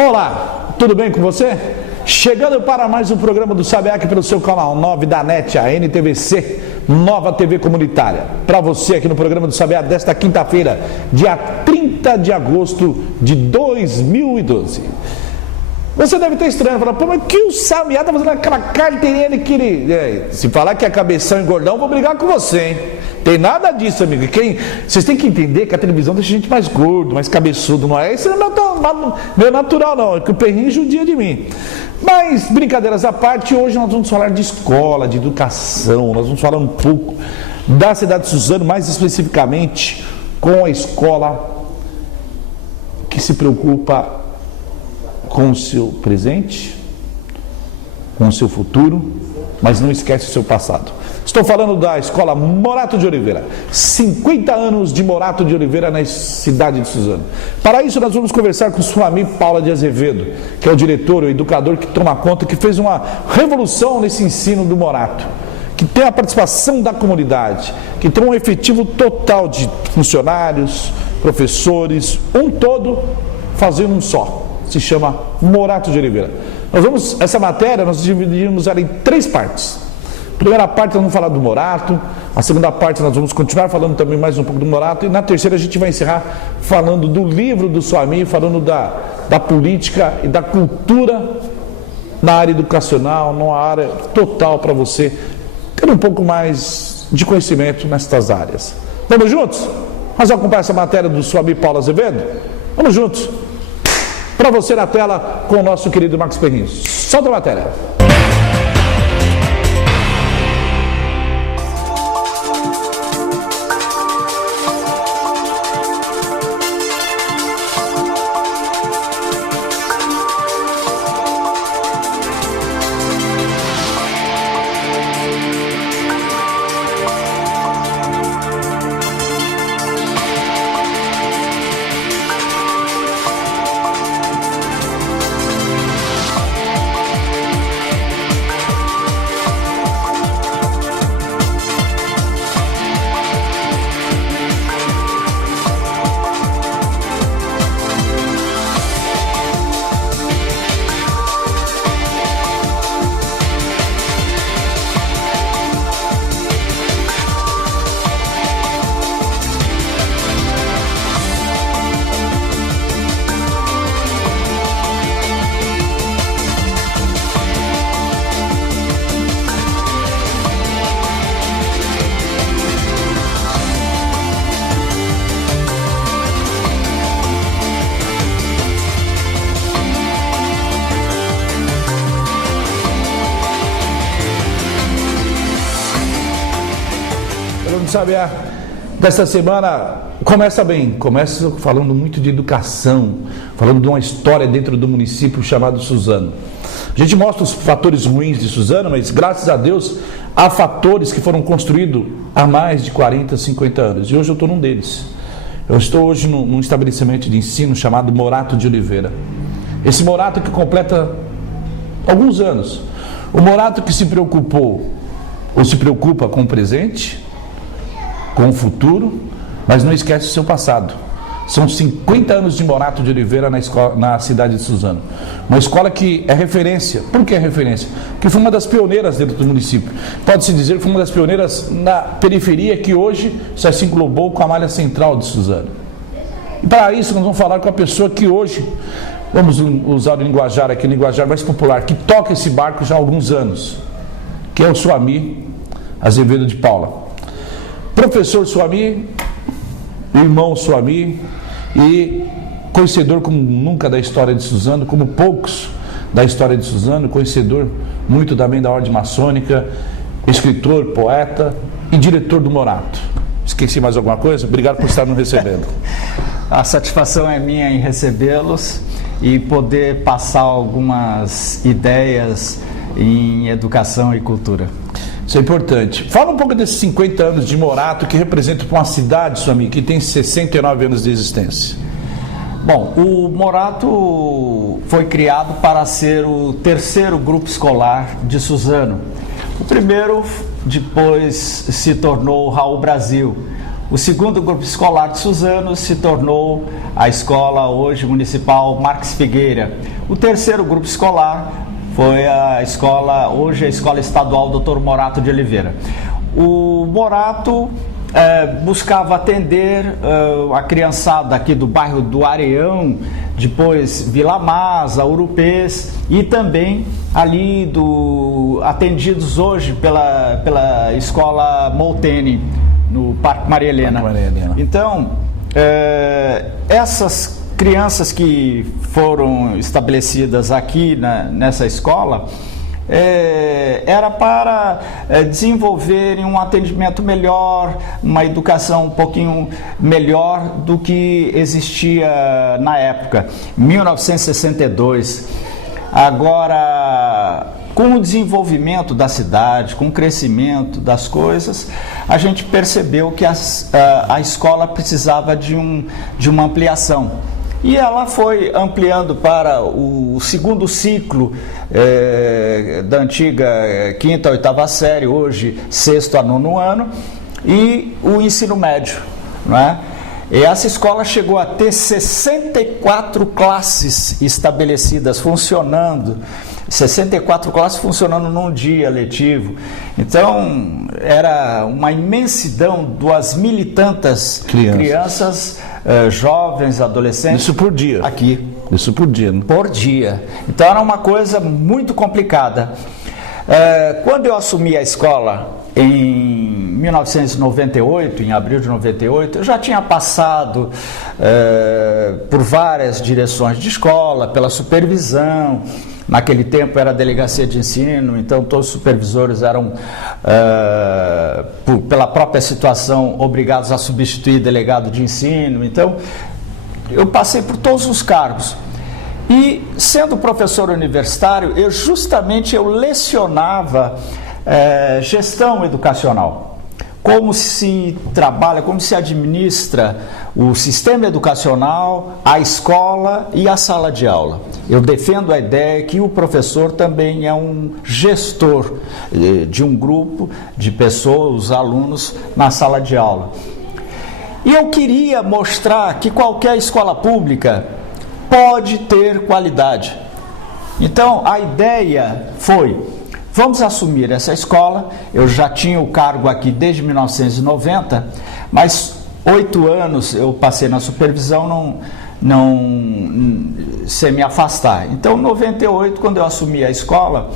Olá, tudo bem com você? Chegando para mais um programa do Sabiá aqui pelo seu canal 9 da NET, a NTVC, Nova TV Comunitária. Para você aqui no programa do Sabiá desta quinta-feira, dia 30 de agosto de 2012. Você deve ter estranho, falar, pô, mas que o Sabiá tá fazendo aquela carteirinha que ele... Se falar que é cabeção e gordão, vou brigar com você, hein? Tem nada disso, amigo. Vocês têm que entender que a televisão deixa a gente mais gordo, mais cabeçudo, não é? Isso não é meu natural, não. É que o perrinho judia de mim. Mas, brincadeiras à parte, hoje nós vamos falar de escola, de educação. Nós vamos falar um pouco da cidade de Suzano, mais especificamente com a escola que se preocupa com o seu presente, com o seu futuro, mas não esquece o seu passado. Estou falando da escola Morato de Oliveira. 50 anos de Morato de Oliveira na cidade de Suzano. Para isso nós vamos conversar com sua amiga Paula de Azevedo, que é o diretor, o educador que toma conta, que fez uma revolução nesse ensino do Morato, que tem a participação da comunidade, que tem um efetivo total de funcionários, professores, um todo fazendo um só. Se chama Morato de Oliveira. Essa matéria nós dividimos ela em 3 partes. A primeira parte nós vamos falar do Morato, a segunda parte nós vamos continuar falando também mais um pouco do Morato, e na terceira a gente vai encerrar falando do livro do Suami, falando da política e da cultura na área educacional, numa área total para você ter um pouco mais de conhecimento nestas áreas. Vamos juntos? Nós vamos acompanhar essa matéria do Suami Paula Azevedo? Vamos juntos! Para você na tela com o nosso querido Marcos Perrinho. Solta a matéria. Sabiá desta semana começa bem, começa falando muito de educação, falando de uma história dentro do município chamado Suzano. A gente mostra os fatores ruins de Suzano, mas graças a Deus há fatores que foram construídos há mais de 40, 50 anos, e hoje eu estou num deles. Eu estou hoje num estabelecimento de ensino chamado Morato de Oliveira. Esse Morato que completa alguns anos, o Morato que se preocupou ou se preocupa com o presente, com o futuro, mas não esquece o seu passado. São 50 anos de Morato de Oliveira na cidade de Suzano. Uma escola que é referência. Por que é referência? Porque foi uma das pioneiras dentro do município. Pode-se dizer que foi uma das pioneiras na periferia que hoje se englobou com a malha central de Suzano. E para isso nós vamos falar com a pessoa que hoje, vamos usar o linguajar aqui, o linguajar mais popular, que toca esse barco já há alguns anos, que é o Suami Azevedo de Paula. Professor Suami, irmão Suami e conhecedor como nunca da história de Suzano, como poucos da história de Suzano, conhecedor muito também da ordem maçônica, escritor, poeta e diretor do Morato. Esqueci mais alguma coisa? Obrigado por estar nos recebendo. A satisfação é minha em recebê-los e poder passar algumas ideias em educação e cultura. Isso é importante. Fala um pouco desses 50 anos de Morato, que representa uma cidade, Suami, que tem 69 anos de existência. Bom, o Morato foi criado para ser o terceiro grupo escolar de Suzano. O primeiro depois se tornou o Raul Brasil. O segundo grupo escolar de Suzano se tornou a escola hoje municipal Marques Figueira. O terceiro grupo escolar foi a escola, hoje a Escola Estadual Dr. Morato de Oliveira. O Morato buscava atender a criançada aqui do bairro do Areão, depois Vila Masa, Urupês e também ali atendidos hoje pela escola Molteni, no Parque Maria Helena. Então, essas crianças que foram estabelecidas aqui nessa escola, era para desenvolverem um atendimento melhor, uma educação um pouquinho melhor do que existia na época, 1962. Agora, com o desenvolvimento da cidade, com o crescimento das coisas, a gente percebeu que a escola precisava de uma ampliação. E ela foi ampliando para o segundo ciclo da antiga quinta, oitava série, hoje sexto a nono ano, e o ensino médio, não é? E essa escola chegou a ter 64 classes estabelecidas, funcionando, 64 classes funcionando num dia letivo. Então, era uma imensidão, 2.000 e tantas crianças, jovens, adolescentes. Isso por dia? Aqui. Isso por dia, né? Por dia. Então, era uma coisa muito complicada. Quando eu assumi a escola, em 1998, em abril de 98, eu já tinha passado por várias direções de escola, pela supervisão. Naquele tempo era a delegacia de ensino, então todos os supervisores eram, pela própria situação, obrigados a substituir delegado de ensino. Então, eu passei por todos os cargos. E, sendo professor universitário, eu lecionava gestão educacional. Como se trabalha, como se administra o sistema educacional, a escola e a sala de aula. Eu defendo a ideia que o professor também é um gestor de um grupo de pessoas, os alunos, na sala de aula. E eu queria mostrar que qualquer escola pública pode ter qualidade. Então, a ideia foi: vamos assumir essa escola. Eu já tinha o cargo aqui desde 1990, mas 8 anos eu passei na supervisão, sem me afastar. Então, em 98, quando eu assumi a escola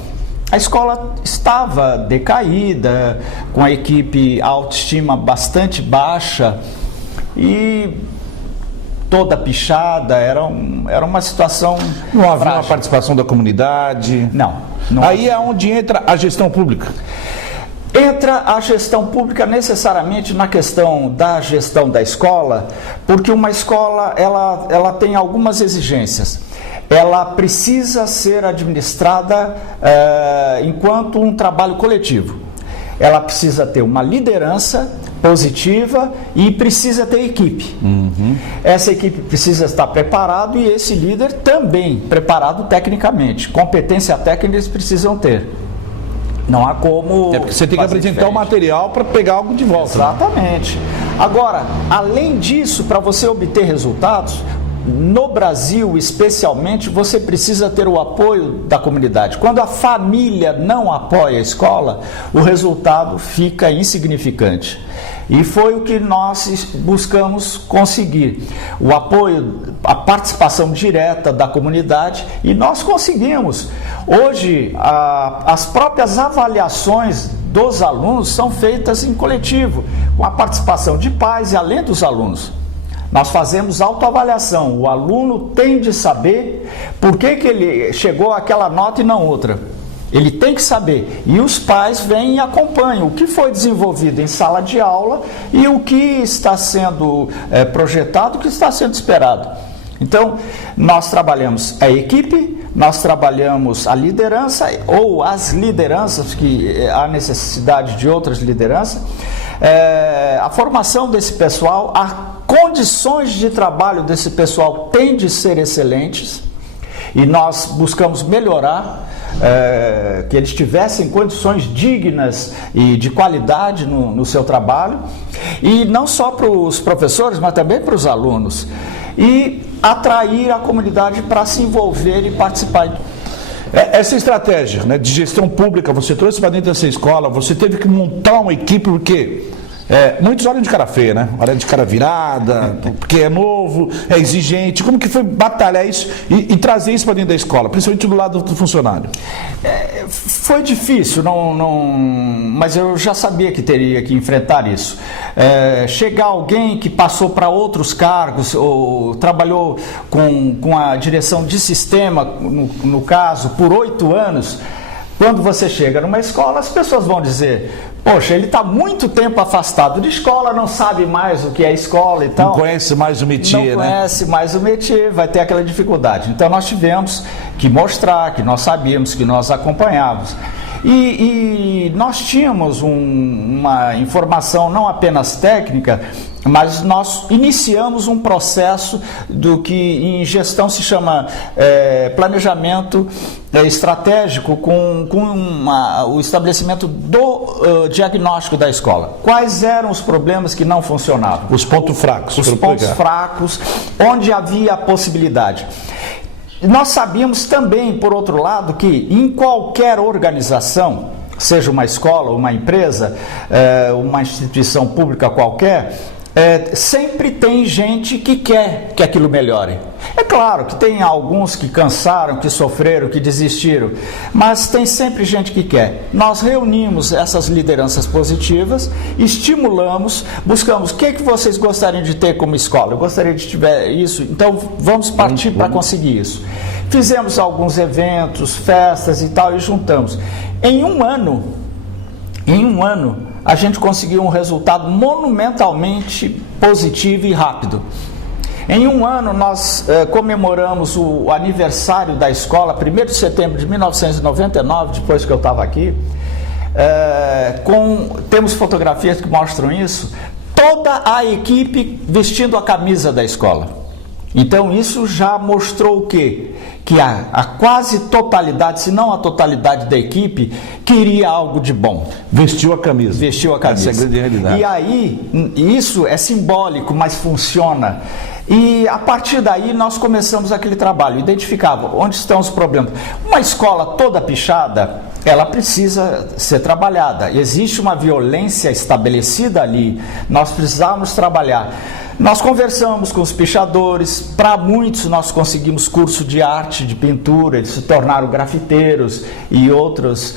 estava decaída, com a equipe, a autoestima bastante baixa e toda pichada, era uma situação Não havia frágil. uma participação da comunidade? Não. Aí é onde entra a gestão pública. Entra a gestão pública necessariamente na questão da gestão da escola, porque uma escola ela tem algumas exigências. Ela precisa ser administrada enquanto um trabalho coletivo. Ela precisa ter uma liderança positiva e precisa ter equipe. Essa equipe precisa estar preparada e esse líder também preparado tecnicamente. Competência técnica eles precisam ter. Não há como... Porque você tem que apresentar o material para pegar algo de volta. Exatamente. Agora, além disso, para você obter resultados, no Brasil especialmente, você precisa ter o apoio da comunidade. Quando a família não apoia a escola, o resultado fica insignificante. E foi o que nós buscamos conseguir. O apoio, a participação direta da comunidade, e nós conseguimos. Hoje, as próprias avaliações dos alunos são feitas em coletivo, com a participação de pais e além dos alunos. Nós fazemos autoavaliação. O aluno tem de saber por que ele chegou àquela nota e não outra. Ele tem que saber. E os pais vêm e acompanham o que foi desenvolvido em sala de aula e o que está sendo projetado, o que está sendo esperado. Então, nós trabalhamos a equipe, nós trabalhamos a liderança ou as lideranças, que há necessidade de outras lideranças, a formação desse pessoal, as condições de trabalho desse pessoal têm de ser excelentes e nós buscamos melhorar. que eles tivessem condições dignas e de qualidade no seu trabalho, e não só para os professores, mas também para os alunos, e atrair a comunidade para se envolver e participar. Essa estratégia, né, de gestão pública, você trouxe para dentro dessa escola, você teve que montar uma equipe, porque muitos olham de cara feia, né? Olham de cara virada, porque é novo, é exigente. Como que foi batalhar isso e trazer isso para dentro da escola, principalmente do lado do funcionário? Foi difícil, mas eu já sabia que teria que enfrentar isso. Chegar alguém que passou para outros cargos, ou trabalhou com a direção de sistema, no caso, por 8 anos, quando você chega numa escola, as pessoas vão dizer: poxa, ele está muito tempo afastado de escola, não sabe mais o que é escola e tal. Não conhece mais o métier, né? Não conhece mais o métier, vai ter aquela dificuldade. Então nós tivemos que mostrar que nós sabíamos, que nós acompanhávamos. E nós tínhamos uma informação não apenas técnica, mas nós iniciamos um processo do que em gestão se chama planejamento estratégico, com o estabelecimento do diagnóstico da escola. Quais eram os problemas que não funcionavam? Os pontos fracos. Os pontos fracos, onde havia a possibilidade. Nós sabíamos também, por outro lado, que em qualquer organização, seja uma escola, uma empresa, uma instituição pública qualquer, sempre tem gente que quer que aquilo melhore. É claro que tem alguns que cansaram, que sofreram, que desistiram, mas tem sempre gente que quer. Nós reunimos essas lideranças positivas, estimulamos, buscamos o que vocês gostariam de ter como escola. Eu gostaria de ter isso, então vamos partir para conseguir isso. Fizemos alguns eventos, festas e tal, e juntamos. Em um ano, a gente conseguiu um resultado monumentalmente positivo e rápido. Em um ano, nós comemoramos o aniversário da escola, 1º de setembro de 1999, depois que eu estava aqui. Temos fotografias que mostram isso. Toda a equipe vestindo a camisa da escola. Então, isso já mostrou o quê? Que a quase totalidade, se não a totalidade da equipe, queria algo de bom. Vestiu a camisa. Vestiu a camisa. Essa é a grande realidade. E aí, isso é simbólico, mas funciona. E a partir daí nós começamos aquele trabalho, identificava onde estão os problemas. Uma escola toda pichada, ela precisa ser trabalhada. Existe uma violência estabelecida ali, nós precisávamos trabalhar. Nós conversamos com os pichadores, para muitos nós conseguimos curso de arte, de pintura, eles se tornaram grafiteiros e outras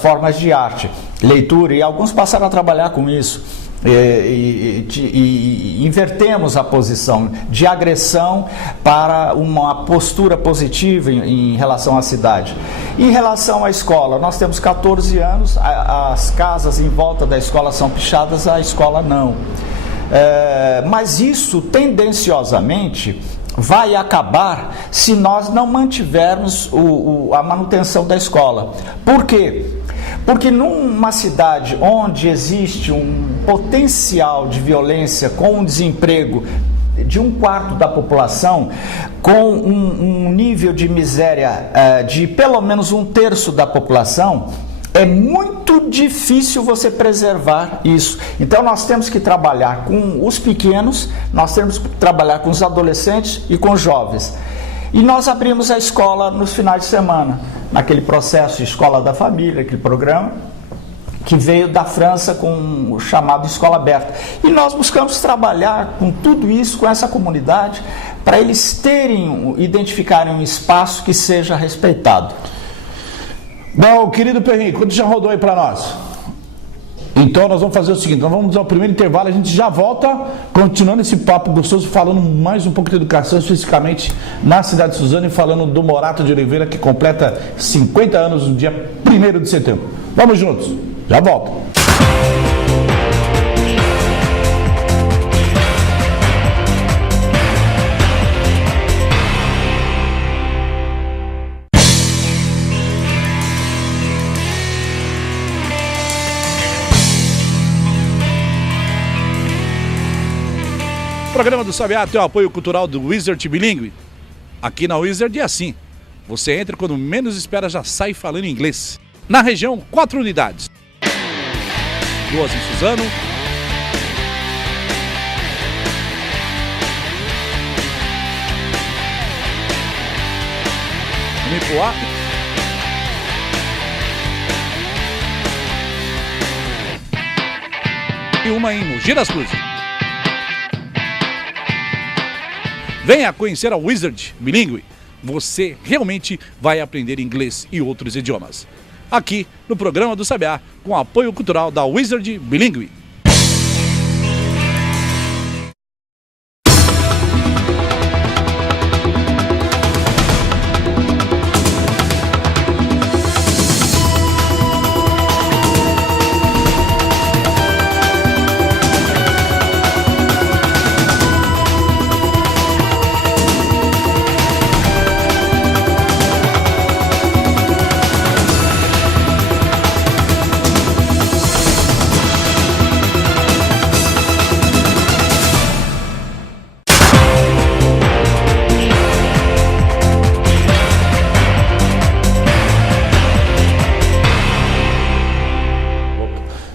formas de arte, leitura, e alguns passaram a trabalhar com isso. E invertemos a posição de agressão para uma postura positiva em relação à cidade. Em relação à escola, nós temos 14 anos, as casas em volta da escola são pichadas, a escola não. Mas isso tendenciosamente vai acabar se nós não mantivermos a manutenção da escola. Por quê? Porque numa cidade onde existe um potencial de violência com um desemprego de 1/4 da população, com um nível de miséria de pelo menos 1/3 da população, é muito difícil você preservar isso. Então nós temos que trabalhar com os pequenos, nós temos que trabalhar com os adolescentes e com os jovens. E nós abrimos a escola nos finais de semana, naquele processo de Escola da Família, aquele programa que veio da França com o chamado Escola Aberta. E nós buscamos trabalhar com tudo isso, com essa comunidade, para eles identificarem um espaço que seja respeitado. Bom, querido Perrinho, quando já rodou aí para nós? Então nós vamos fazer o seguinte, nós vamos ao primeiro intervalo, a gente já volta, continuando esse papo gostoso, falando mais um pouco de educação, especificamente na cidade de Suzano, e falando do Morato de Oliveira, que completa 50 anos no dia 1º de setembro. Vamos juntos, já volto. O programa do Sabiá tem o apoio cultural do Wizard Bilingue. Aqui na Wizard é assim. Você entra quando menos espera, já sai falando inglês. Na região, 4 unidades. 2 em Suzano, em Ipuá e uma em Mogi das Cruzes. Venha conhecer a Wizard Bilíngue. Você realmente vai aprender inglês e outros idiomas. Aqui no programa do Sabiá, com apoio cultural da Wizard Bilíngue.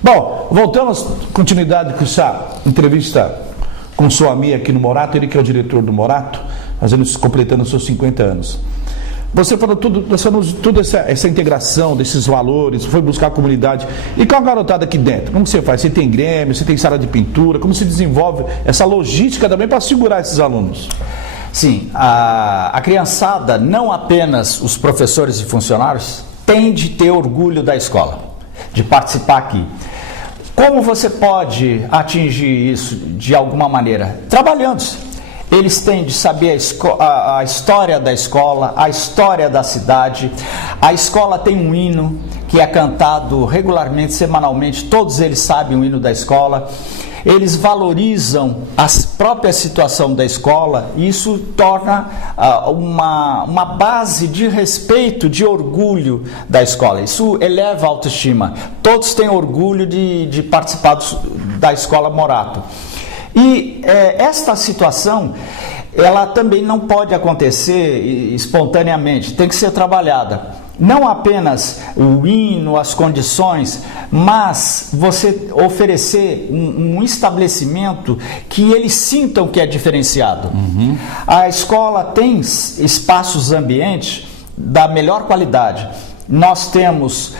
Bom, voltamos, continuidade com essa entrevista com sua amiga aqui no Morato, ele que é o diretor do Morato, completando os seus 50 anos. Você falou tudo essa integração desses valores, foi buscar a comunidade. E com a garotada aqui dentro, como você faz? Você tem grêmio, você tem sala de pintura, como se desenvolve essa logística também para segurar esses alunos? Sim, a criançada, não apenas os professores e funcionários, tem de ter orgulho da escola, de participar aqui. Como você pode atingir isso de alguma maneira? Trabalhando. Eles têm de saber a história da escola, a história da cidade. A escola tem um hino que é cantado regularmente, semanalmente. Todos eles sabem o hino da escola. Eles valorizam a própria situação da escola e isso torna uma base de respeito, de orgulho da escola. Isso eleva a autoestima. Todos têm orgulho de participar da Escola Morato. E esta situação, ela também não pode acontecer espontaneamente, tem que ser trabalhada. Não apenas o hino, as condições, mas você oferecer um estabelecimento que eles sintam que é diferenciado. Uhum. A escola tem espaços ambientes da melhor qualidade. Nós temos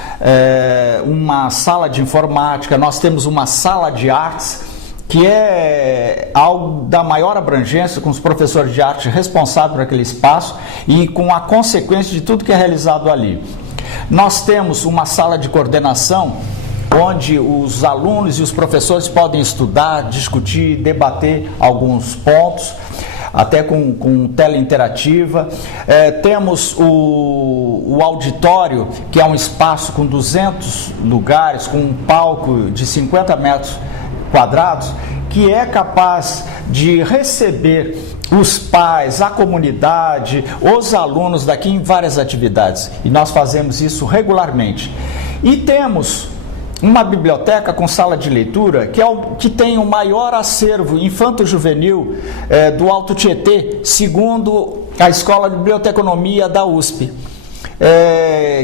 uma sala de informática, nós temos uma sala de artes, que é algo da maior abrangência, com os professores de arte responsáveis por aquele espaço e com a consequência de tudo que é realizado ali. Nós temos uma sala de coordenação, onde os alunos e os professores podem estudar, discutir, debater alguns pontos, até com tela interativa. Temos o auditório, que é um espaço com 200 lugares, com um palco de 50 metros quadrados, que é capaz de receber os pais, a comunidade, os alunos daqui em várias atividades. E nós fazemos isso regularmente. E temos uma biblioteca com sala de leitura, que tem o maior acervo infanto-juvenil do Alto Tietê, segundo a Escola de Biblioteconomia da USP,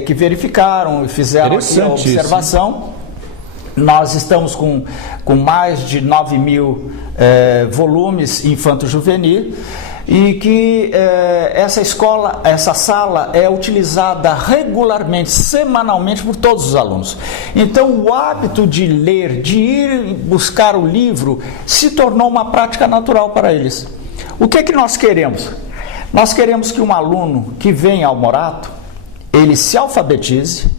que verificaram e fizeram aqui a observação. Nós estamos com mais de 9.000 volumes infanto-juvenil e que essa sala é utilizada regularmente, semanalmente por todos os alunos. Então o hábito de ler, de ir buscar o livro, se tornou uma prática natural para eles. O que é que nós queremos? Nós queremos que um aluno que vem ao Morato, ele se alfabetize,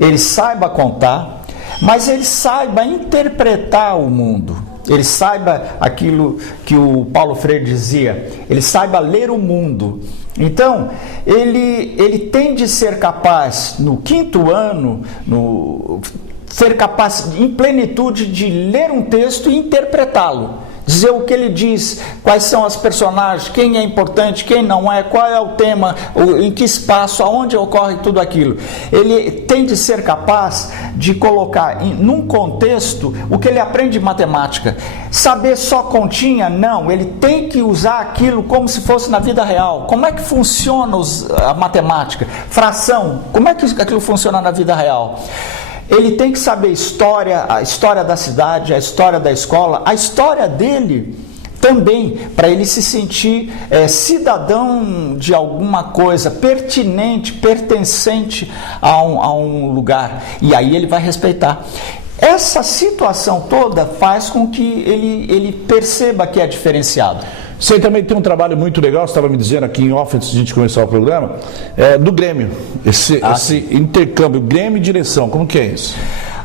ele saiba contar, mas ele saiba interpretar o mundo, ele saiba aquilo que o Paulo Freire dizia, ele saiba ler o mundo. Então, ele tem de ser capaz, no 5º ano, ser capaz em plenitude de ler um texto e interpretá-lo. dizer o que ele diz, quais são as personagens, quem é importante, quem não é, qual é o tema, em que espaço, aonde ocorre tudo aquilo. Ele tem de ser capaz de colocar num contexto o que ele aprende de matemática. Saber só continha, não, ele tem que usar aquilo como se fosse na vida real. Como é que funciona a matemática? Fração, como é que aquilo funciona na vida real? Ele tem que saber a história da cidade, a história da escola, a história dele também, para ele se sentir cidadão de alguma coisa, pertinente, pertencente a um lugar. E aí ele vai respeitar. Essa situação toda faz com que ele perceba que é diferenciado. Você também tem um trabalho muito legal, você estava me dizendo aqui em off, antes de a gente começar o programa, do Grêmio, esse intercâmbio, Grêmio e direção, como que é isso?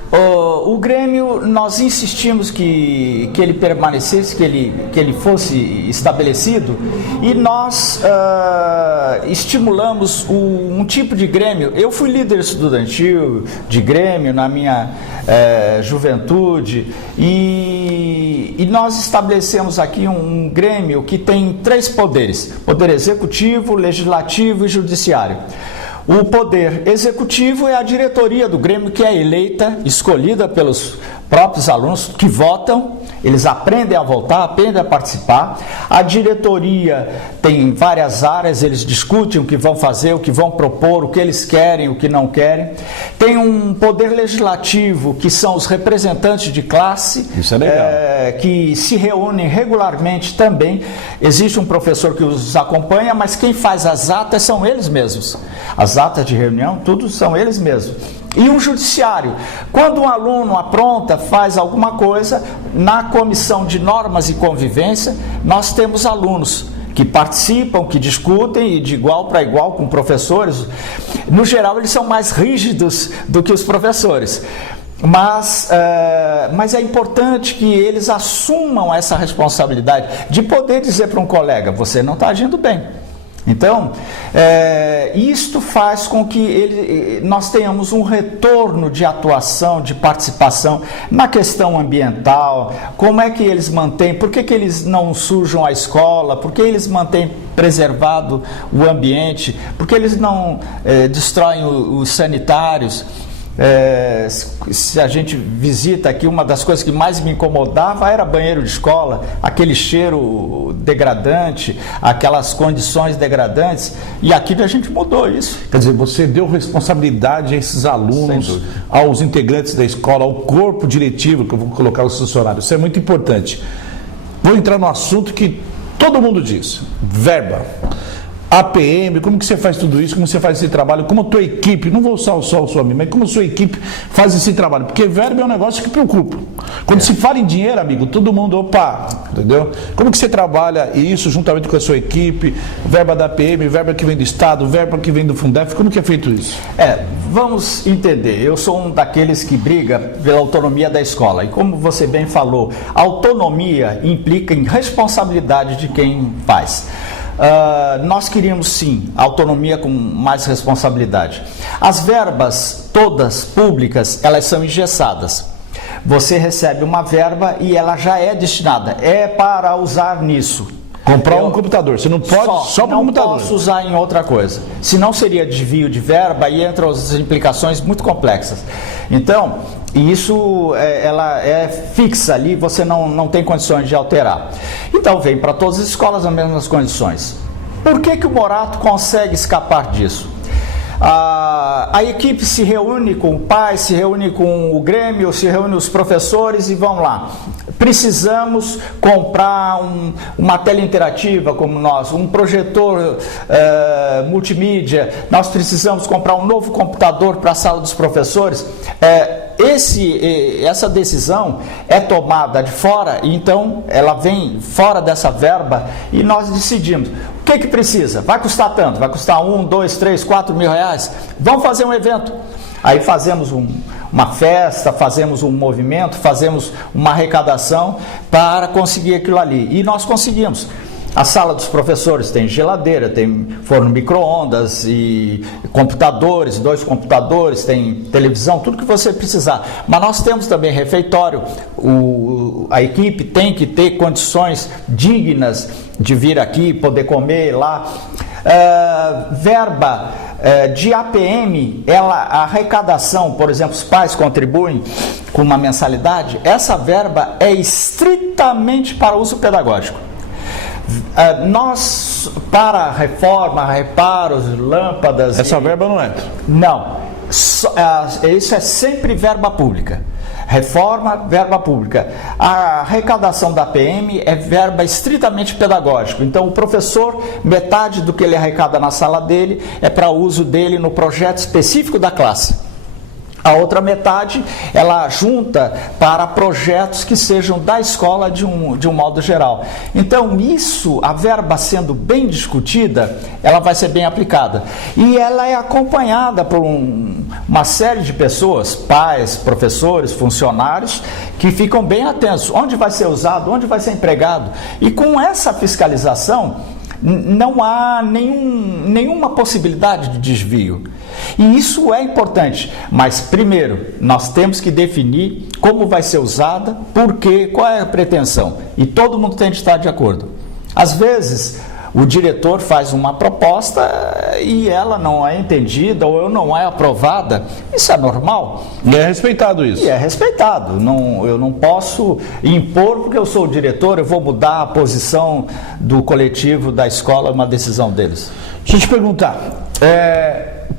O Grêmio, nós insistimos que ele permanecesse, que ele fosse estabelecido, e nós estimulamos um tipo de Grêmio. Eu fui líder estudantil de Grêmio na minha juventude, e nós estabelecemos aqui um Grêmio que tem 3 poderes: poder executivo, legislativo e judiciário. O poder executivo é a diretoria do Grêmio, que é eleita, escolhida pelos próprios alunos que votam. Eles aprendem a votar, aprendem a participar. A diretoria tem várias áreas, eles discutem o que vão fazer, o que vão propor, o que eles querem, o que não querem. Tem um poder legislativo, que são os representantes de classe. Isso é legal. Que se reúnem regularmente também. Existe um professor que os acompanha, mas quem faz as atas são eles mesmos. As atas de reunião, tudo são eles mesmos. E um judiciário. Quando um aluno apronta, faz alguma coisa, na comissão de normas e convivência, nós temos alunos que participam, que discutem, e de igual para igual com professores. No geral, eles são mais rígidos do que os professores. Mas é importante que eles assumam essa responsabilidade de poder dizer para um colega: você não está agindo bem. Então, isto faz com que nós tenhamos um retorno de atuação, de participação na questão ambiental. Como é que eles mantêm, por que eles não sujam a escola, por que eles mantêm preservado o ambiente, por que eles não destroem os sanitários. Se a gente visita aqui, uma das coisas que mais me incomodava era banheiro de escola, aquele cheiro degradante, aquelas condições degradantes, e aqui a gente mudou isso. Quer dizer, você deu responsabilidade a esses alunos, aos integrantes da escola, ao corpo diretivo, que eu vou colocar os funcionários. Isso é muito importante. Vou entrar no assunto que todo mundo diz: verba. APM, como que você faz tudo isso, como você faz esse trabalho, como a tua equipe, não vou usar só o seu amigo, mas como a sua equipe faz esse trabalho, porque verba é um negócio que preocupa. Quando se fala em dinheiro, amigo, todo mundo, opa, entendeu? Como que você trabalha isso juntamente com a sua equipe, verba da APM, verba que vem do Estado, verba que vem do Fundef, como que é feito isso? Vamos entender, eu sou um daqueles que briga pela autonomia da escola, e como você bem falou, autonomia implica em responsabilidade de quem faz. Nós queríamos sim autonomia com mais responsabilidade. As verbas todas públicas, elas são engessadas. Você recebe uma verba e ela já é destinada, é para usar nisso. Comprar um computador, você não pode só para o computador. Não posso usar em outra coisa, senão seria desvio de verba e entram as implicações muito complexas. Então, isso ela é fixa ali, você não tem condições de alterar. Então vem para todas as escolas as mesmas condições. Por que o Morato consegue escapar disso? A equipe se reúne com o pai, se reúne com o Grêmio, se reúne os professores e vão lá. Precisamos comprar uma tela interativa como nós, um projetor multimídia, nós precisamos comprar um novo computador para a sala dos professores. Essa decisão é tomada de fora, então ela vem fora dessa verba e nós decidimos. O que precisa? Vai custar tanto, vai custar 1, 2, 3, 4 mil reais? Vamos fazer um evento. Aí fazemos uma festa, fazemos um movimento, fazemos uma arrecadação para conseguir aquilo ali. E nós conseguimos. A sala dos professores tem geladeira, tem forno micro-ondas e computadores, 2 computadores, tem televisão, tudo que você precisar. Mas nós temos também refeitório, a equipe tem que ter condições dignas de vir aqui, poder comer lá. Verba de APM, a arrecadação, por exemplo, os pais contribuem com uma mensalidade, essa verba é estritamente para uso pedagógico. Nós, para reforma, reparos, lâmpadas... Essa verba não entra? Não, isso é sempre verba pública. Reforma, verba pública. A arrecadação da PM é verba estritamente pedagógico. Então, o professor, metade do que ele arrecada na sala dele é para uso dele no projeto específico da classe. A outra metade, ela junta para projetos que sejam da escola de um modo geral. Então, isso, a verba sendo bem discutida, ela vai ser bem aplicada. E ela é acompanhada por uma série de pessoas, pais, professores, funcionários, que ficam bem atentos. Onde vai ser usado, onde vai ser empregado. E com essa fiscalização, não há nenhuma possibilidade de desvio. E isso é importante, mas primeiro nós temos que definir como vai ser usada, por quê, qual é a pretensão, e todo mundo tem de estar de acordo. Às vezes o diretor faz uma proposta e ela não é entendida ou não é aprovada, isso é normal. E é respeitado isso. E é respeitado, eu não posso impor porque eu sou o diretor, eu vou mudar a posição do coletivo da escola, uma decisão deles. Deixa eu te perguntar,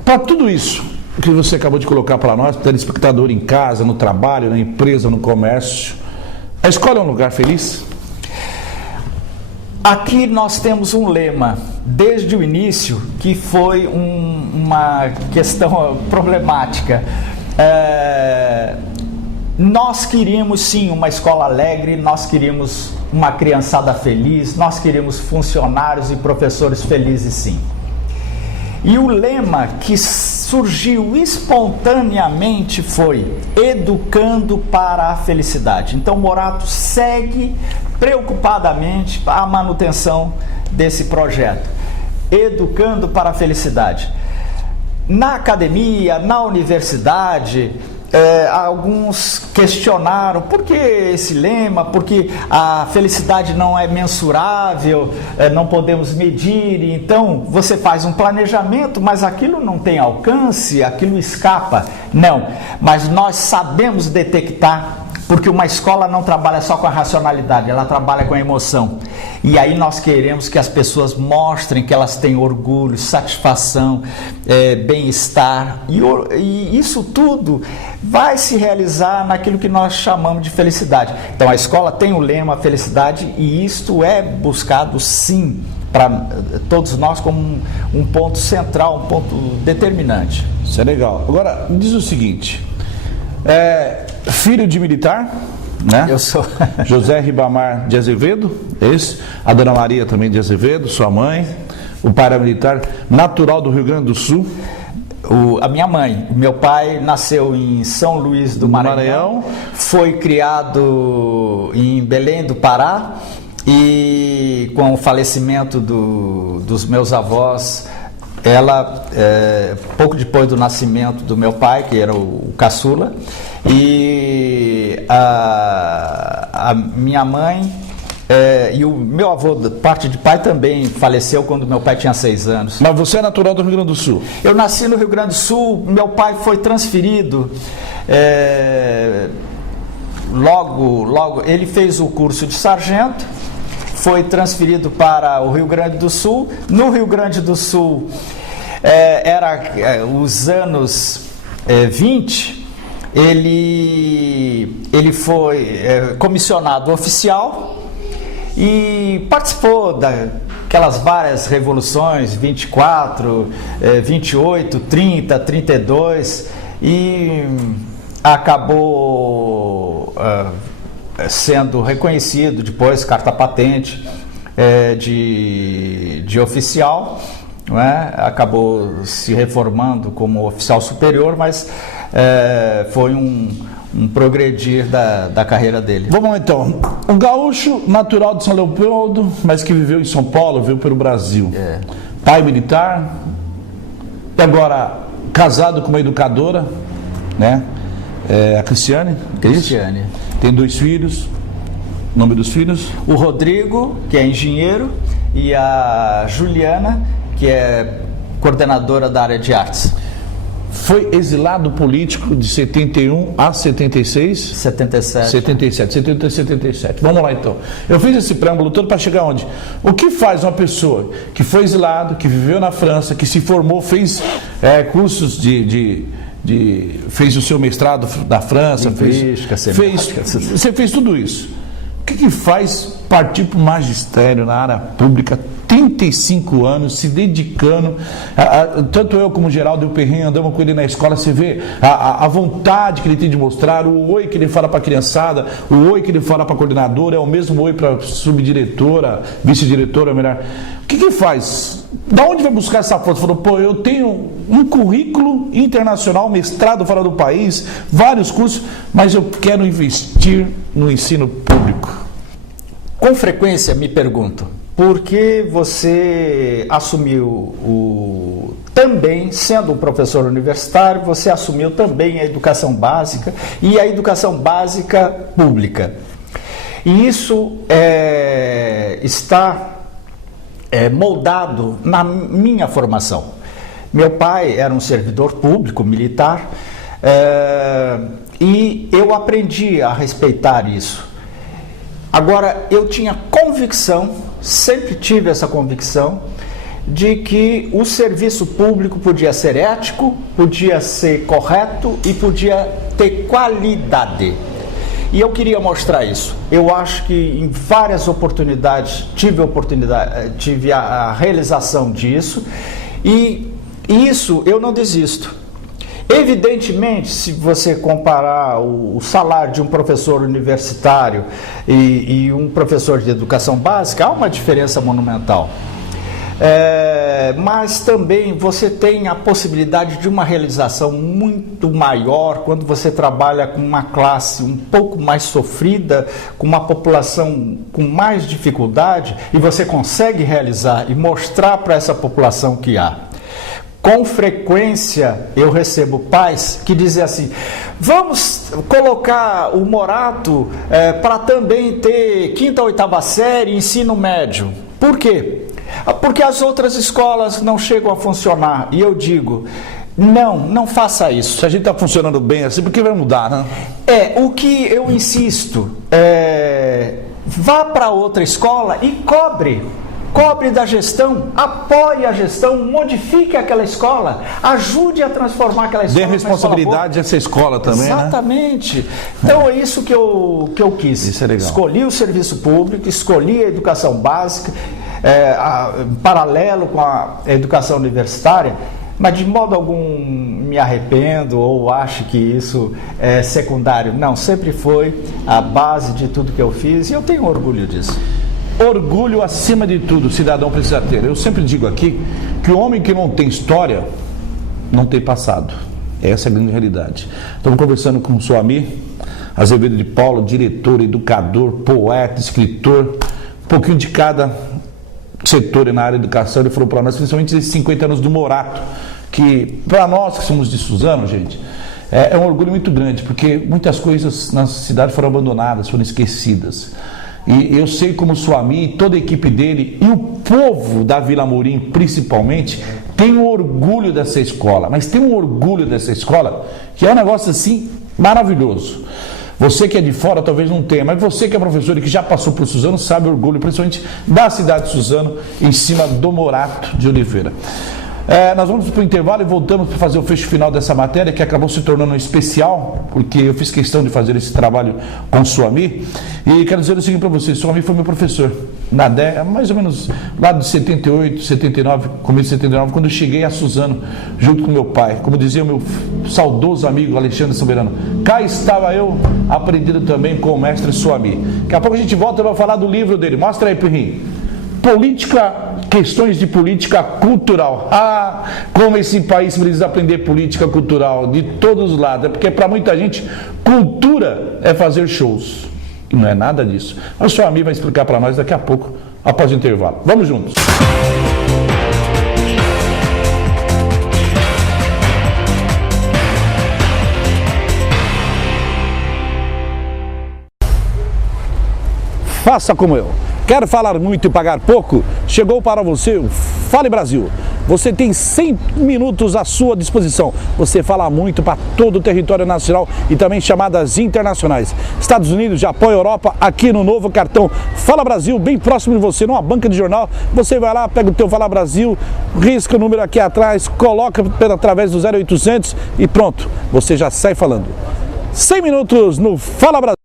para tudo isso que você acabou de colocar para nós, telespectador em casa, no trabalho, na empresa, no comércio, a escola é um lugar feliz? Aqui nós temos um lema, desde o início, que foi uma questão problemática. Nós queríamos sim uma escola alegre, nós queríamos uma criançada feliz, nós queríamos funcionários e professores felizes sim. E o lema que surgiu espontaneamente foi Educando para a Felicidade. Então Morato segue preocupadamente a manutenção desse projeto, Educando para a Felicidade. Na academia, na universidade, alguns questionaram por que esse lema, porque a felicidade não é mensurável, não podemos medir, então você faz um planejamento, mas aquilo não tem alcance, aquilo escapa. Não, mas nós sabemos detectar, porque uma escola não trabalha só com a racionalidade, ela trabalha com a emoção. E aí nós queremos que as pessoas mostrem que elas têm orgulho, satisfação, bem-estar. E isso tudo vai se realizar naquilo que nós chamamos de felicidade. Então a escola tem o lema felicidade e isto é buscado sim para todos nós como um ponto central, um ponto determinante. Isso é legal. Agora, me diz o seguinte, filho de militar, né? Eu sou. José Ribamar de Azevedo, esse, a Dona Maria também de Azevedo, sua mãe, o pai era militar, natural do Rio Grande do Sul. A minha mãe, meu pai nasceu em São Luís do Maranhão, foi criado em Belém do Pará e com o falecimento dos meus avós, ela, pouco depois do nascimento do meu pai, que era o caçula, e a minha mãe e o meu avô, parte de pai, também faleceu quando meu pai tinha 6 anos. Mas você é natural do Rio Grande do Sul? Eu nasci no Rio Grande do Sul, meu pai foi transferido, logo ele fez o curso de sargento, foi transferido para o Rio Grande do Sul. No Rio Grande do Sul, era os anos 20, ele foi comissionado oficial e participou daquelas várias revoluções, 24, 28, 30, 32, e acabou sendo reconhecido depois, carta patente de oficial, não é? Acabou se reformando como oficial superior, mas foi um progredir da carreira dele. Vamos lá então. Um gaúcho natural de São Leopoldo, mas que viveu em São Paulo, veio pelo Brasil. Pai militar, e agora casado com uma educadora, né? A Cristiane. Cristiane. Tem 2 filhos. O nome dos filhos? O Rodrigo, que é engenheiro, e a Juliana, que é coordenadora da área de artes. Foi exilado político de 71 a 76? 77. 70 a 77. Vamos lá então. Eu fiz esse preâmbulo todo para chegar onde? O que faz uma pessoa que foi exilado, que viveu na França, que se formou, fez cursos fez o seu mestrado da França, você fez tudo isso. O que faz partir para o magistério na área pública, 35 anos, se dedicando, tanto eu como o Geraldo e o Perrinho andamos com ele na escola, você vê a vontade que ele tem de mostrar, o oi que ele fala para a criançada, o oi que ele fala para a coordenadora, é o mesmo oi para a subdiretora, vice-diretora, melhor. O que faz? Da onde vai buscar essa força? Falou, pô, eu tenho um currículo internacional, mestrado fora do país, vários cursos, mas eu quero investir no ensino público. Com frequência me pergunto, por que você assumiu também, sendo um professor universitário, você assumiu também a educação básica e a educação básica pública? E isso está moldado na minha formação. Meu pai era um servidor público, militar, e eu aprendi a respeitar isso. Agora, eu tinha convicção, sempre tive essa convicção, de que o serviço público podia ser ético, podia ser correto e podia ter qualidade. E eu queria mostrar isso. Eu acho que em várias oportunidades tive a realização disso, e isso eu não desisto. Evidentemente, se você comparar o salário de um professor universitário e um professor de educação básica, há uma diferença monumental. Mas também você tem a possibilidade de uma realização muito maior quando você trabalha com uma classe um pouco mais sofrida, com uma população com mais dificuldade, e você consegue realizar e mostrar para essa população que há. Com frequência eu recebo pais que dizem assim, vamos colocar o Morato para também ter 5ª ou 8ª série, ensino médio. Por quê? Porque as outras escolas não chegam a funcionar. E eu digo, não faça isso. Se a gente está funcionando bem assim, por que vai mudar, né? O que eu insisto, vá para outra escola e cobre da gestão, apoie a gestão, modifique aquela escola, ajude a transformar aquela escola. Dê responsabilidade a essa escola também, exatamente, né? Então é isso que eu quis. Isso é legal. Escolhi o serviço público, escolhi a educação básica, em paralelo com a educação universitária, mas de modo algum me arrependo ou acho que isso é secundário. Não, sempre foi a base de tudo que eu fiz e eu tenho orgulho disso. Orgulho acima de tudo, o cidadão precisa ter. Eu sempre digo aqui que o homem que não tem história não tem passado. Essa é a grande realidade. Estamos conversando com o Soamir Azevedo de Paula, diretor, educador, poeta, escritor, um pouquinho de cada setor na área de educação. Ele falou para nós, principalmente esses 50 anos do Morato, que para nós que somos de Suzano, gente, é um orgulho muito grande, porque muitas coisas na cidade foram abandonadas, foram esquecidas. E eu sei como o Soamir e toda a equipe dele e o povo da Vila Amorim, principalmente, tem um orgulho dessa escola. Mas tem um orgulho dessa escola que é um negócio assim maravilhoso. Você que é de fora talvez não tenha, mas você que é professor e que já passou por Suzano sabe o orgulho, principalmente da cidade de Suzano, em cima do Morato de Oliveira. Nós vamos para o intervalo e voltamos para fazer o fecho final dessa matéria, que acabou se tornando um especial, porque eu fiz questão de fazer esse trabalho com o Soamir. E quero dizer o seguinte para vocês, Soamir foi meu professor, mais ou menos lá de 78, 79, começo de 79, quando eu cheguei a Suzano, junto com meu pai. Como dizia o meu saudoso amigo Alexandre Soberano, cá estava eu, aprendido também com o mestre Soamir. Daqui a pouco a gente volta e vai falar do livro dele. Mostra aí, Perrinho. Política questões de política cultural. Ah, como esse país precisa aprender política cultural de todos os lados. É porque para muita gente, cultura é fazer shows. E não é nada disso. Mas o seu amigo vai explicar para nós daqui a pouco, após o intervalo. Vamos juntos. Faça como eu. Quer falar muito e pagar pouco? Chegou para você o Fale Brasil. Você tem 100 minutos à sua disposição. Você fala muito para todo o território nacional e também chamadas internacionais. Estados Unidos, Japão, Europa, aqui no novo cartão Fala Brasil, bem próximo de você, numa banca de jornal. Você vai lá, pega o teu Fala Brasil, risca o número aqui atrás, coloca através do 0800 e pronto, você já sai falando. 100 minutos no Fala Brasil.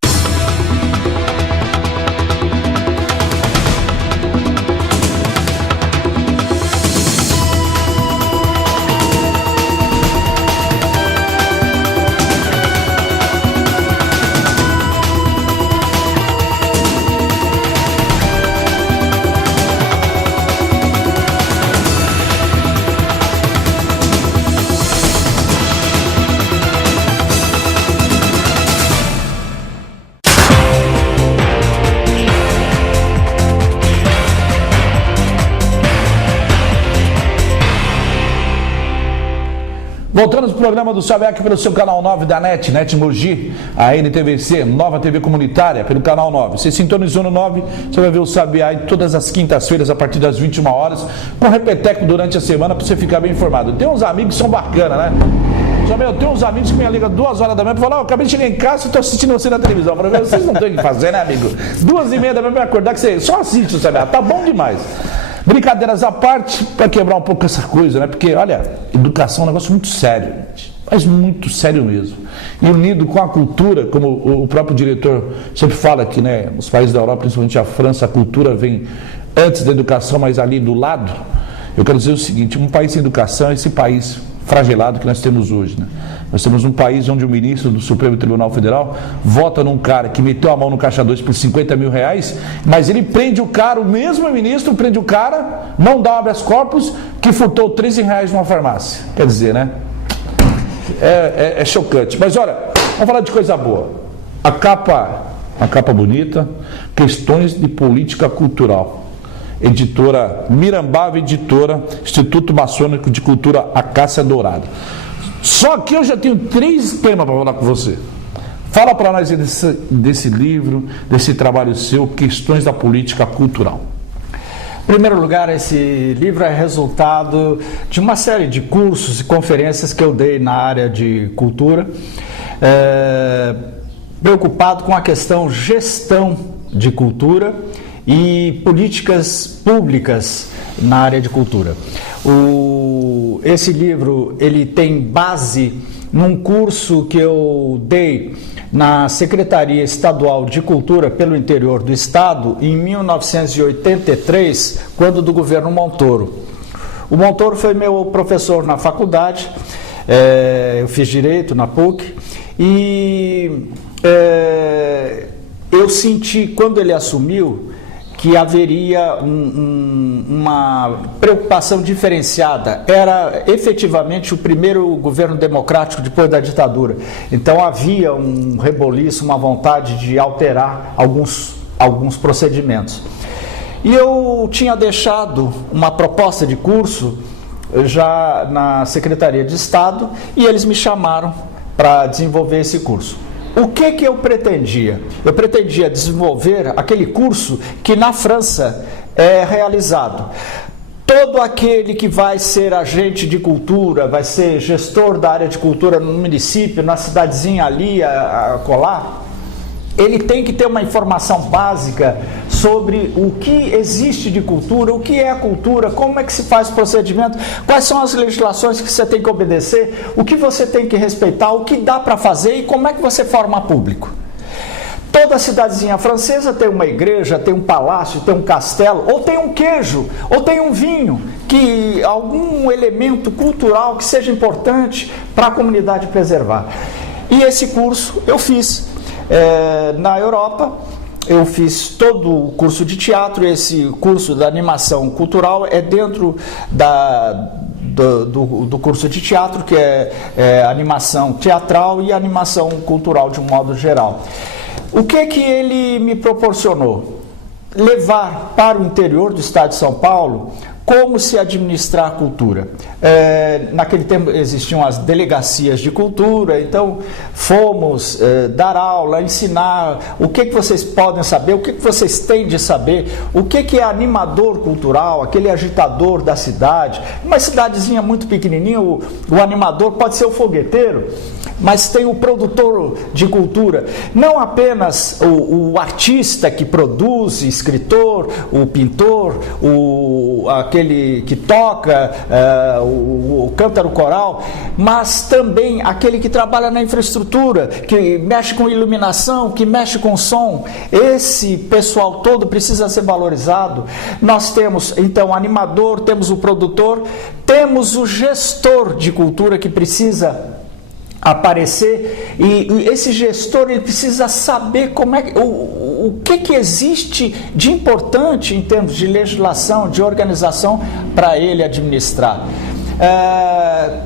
Voltando ao programa do Sabeck pelo seu canal 9 da NET Mogi, a NTVC, nova TV comunitária, pelo canal 9. Você sintonizou no 9, você vai ver o Sabiá todas as quintas-feiras a partir das 21 horas, com repeteco durante a semana para você ficar bem informado. Tem uns amigos que são bacanas, né? Eu tenho uns amigos que me ligam 2 horas da manhã para falar, eu acabei de chegar em casa e estou assistindo você na televisão. Eu falei, vocês não têm o que fazer, né, amigo? 2h30 da manhã para acordar que você só assiste o Sabiá, tá bom demais. Brincadeiras à parte, para quebrar um pouco essa coisa, né? Porque, olha, educação é um negócio muito sério, gente. Mas muito sério mesmo. E unido com a cultura, como o próprio diretor sempre fala aqui, né? Nos países da Europa, principalmente a França, a cultura vem antes da educação, mas ali do lado. Eu quero dizer o seguinte, um país sem educação é esse país fragelado que nós temos hoje, né? Nós temos um país onde o ministro do Supremo Tribunal Federal vota num cara que meteu a mão no caixa 2 por R$50 mil, mas ele prende o cara, o mesmo ministro prende o cara, não dá habeas corpus, que furtou R$13 numa farmácia. Quer dizer, né? É chocante. Mas olha, vamos falar de coisa boa. A capa bonita, questões de política cultural. Editora Mirambava Editora, Instituto Maçônico de Cultura Acácia Dourada. Só que eu já tenho 3 temas para falar com você. Fala para nós desse livro, desse trabalho seu, Questões da Política Cultural. Em primeiro lugar, esse livro é resultado de uma série de cursos e conferências que eu dei na área de cultura, preocupado com a questão gestão de cultura e políticas públicas na área de cultura. Esse livro ele tem base num curso que eu dei na Secretaria Estadual de Cultura pelo interior do estado em 1983, quando do governo Montoro. O Montoro foi meu professor na faculdade, eu fiz Direito na PUC e eu senti, quando ele assumiu, que haveria uma preocupação diferenciada. Era efetivamente o primeiro governo democrático depois da ditadura. Então havia um reboliço, uma vontade de alterar alguns procedimentos. E eu tinha deixado uma proposta de curso já na Secretaria de Estado e eles me chamaram para desenvolver esse curso. O que eu pretendia? Eu pretendia desenvolver aquele curso que na França é realizado. Todo aquele que vai ser agente de cultura, vai ser gestor da área de cultura no município, na cidadezinha ali, a colar, ele tem que ter uma informação básica sobre o que existe de cultura, o que é a cultura, como é que se faz o procedimento, quais são as legislações que você tem que obedecer, o que você tem que respeitar, o que dá para fazer e como é que você forma público. Toda cidadezinha francesa tem uma igreja, tem um palácio, tem um castelo, ou tem um queijo, ou tem um vinho, que algum elemento cultural que seja importante para a comunidade preservar. E esse curso eu fiz na Europa, eu fiz todo o curso de teatro. Esse curso da animação cultural é dentro do curso de teatro, que é animação teatral e animação cultural de um modo geral. O que ele me proporcionou? Levar para o interior do estado de São Paulo como se administrar a cultura. Naquele tempo existiam as delegacias de cultura, então fomos dar aula, ensinar o que vocês podem saber, o que vocês têm de saber, o que é animador cultural, aquele agitador da cidade. Uma cidadezinha muito pequenininha, o animador pode ser o fogueteiro, mas tem o produtor de cultura, não apenas o artista que produz, escritor, o pintor, aquele que toca, o cântaro coral, mas também aquele que trabalha na infraestrutura, que mexe com iluminação, que mexe com som. Esse pessoal todo precisa ser valorizado. Nós temos então o animador, temos o produtor, temos o gestor de cultura que precisa aparecer, e esse gestor ele precisa saber como o que existe de importante em termos de legislação, de organização para ele administrar.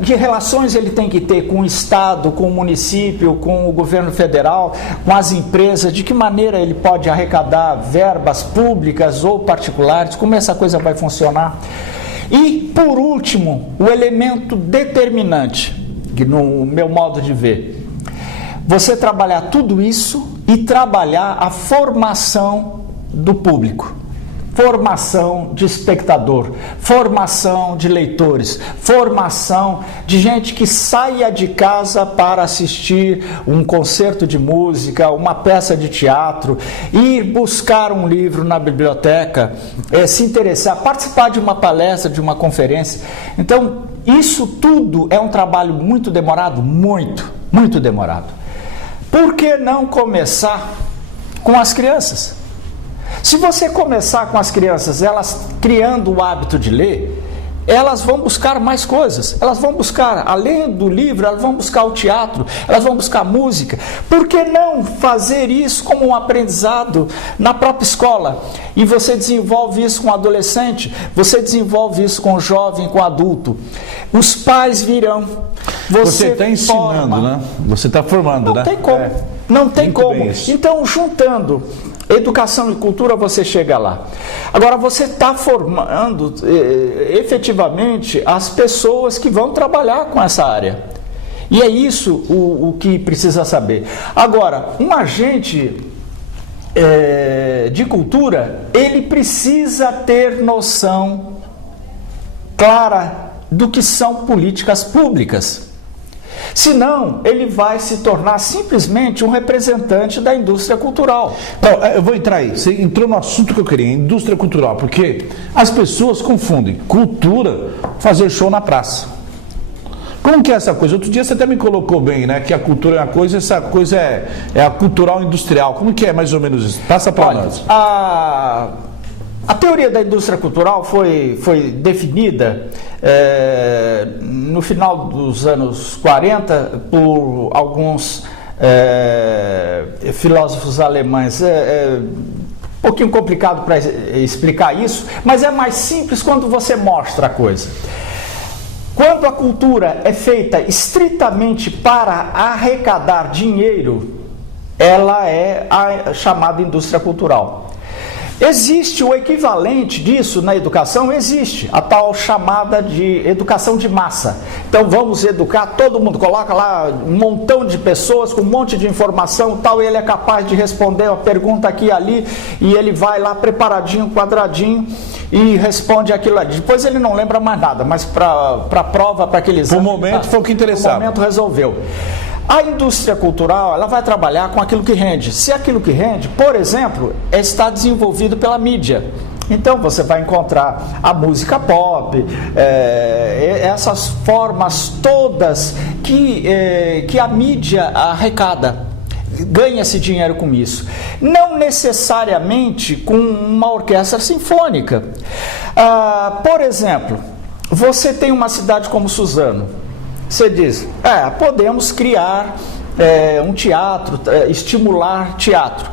Que relações ele tem que ter com o Estado, com o município, com o governo federal, com as empresas, de que maneira ele pode arrecadar verbas públicas ou particulares, como essa coisa vai funcionar. E, por último, o elemento determinante, que no meu modo de ver, você trabalhar tudo isso e trabalhar a formação do público, formação de espectador, formação de leitores, formação de gente que saia de casa para assistir um concerto de música, uma peça de teatro, ir buscar um livro na biblioteca, se interessar, participar de uma palestra, de uma conferência. Então, isso tudo é um trabalho muito demorado, muito demorado. Por que não começar com as crianças? Se você começar com as crianças, elas criando o hábito de ler, elas vão buscar mais coisas. Elas vão buscar, além do livro, elas vão buscar o teatro, elas vão buscar música. Por que não fazer isso como um aprendizado na própria escola? E você desenvolve isso com o adolescente, você desenvolve isso com o jovem, com o adulto. Os pais virão. Você está ensinando, né? Você está formando, né? Não tem como. Não tem como. Então, juntando educação e cultura, você chega lá. Agora, você está formando efetivamente as pessoas que vão trabalhar com essa área. E é isso o que precisa saber. Agora, um agente de cultura, ele precisa ter noção clara do que são políticas públicas. Senão, ele vai se tornar simplesmente um representante da indústria cultural. Então, eu vou entrar aí. Você entrou no assunto que eu queria, indústria cultural, porque as pessoas confundem cultura, fazer show na praça. Como que é essa coisa? Outro dia você até me colocou bem, né? Que a cultura é uma coisa, essa coisa é a cultural industrial. Como que é mais ou menos isso? Passa para nós. A teoria da indústria cultural foi definida no final dos anos 40 por alguns filósofos alemães. Um pouquinho complicado para explicar isso, mas é mais simples quando você mostra a coisa. Quando a cultura é feita estritamente para arrecadar dinheiro, ela é a chamada indústria cultural. Existe o equivalente disso na educação? Existe, a tal chamada de educação de massa. Então vamos educar todo mundo, coloca lá um montão de pessoas com um monte de informação tal, e ele é capaz de responder uma pergunta aqui e ali, e ele vai lá preparadinho, quadradinho, e responde aquilo ali. Depois ele não lembra mais nada, mas para a prova, para aquele exame... O momento foi o que interessava. O momento resolveu. A indústria cultural, ela vai trabalhar com aquilo que rende. Se aquilo que rende, por exemplo, está desenvolvido pela mídia. Então você vai encontrar a música pop, essas formas todas que a mídia arrecada. Ganha-se dinheiro com isso. Não necessariamente com uma orquestra sinfônica. Por exemplo, você tem uma cidade como Suzano. Você diz, podemos criar um teatro, estimular teatro.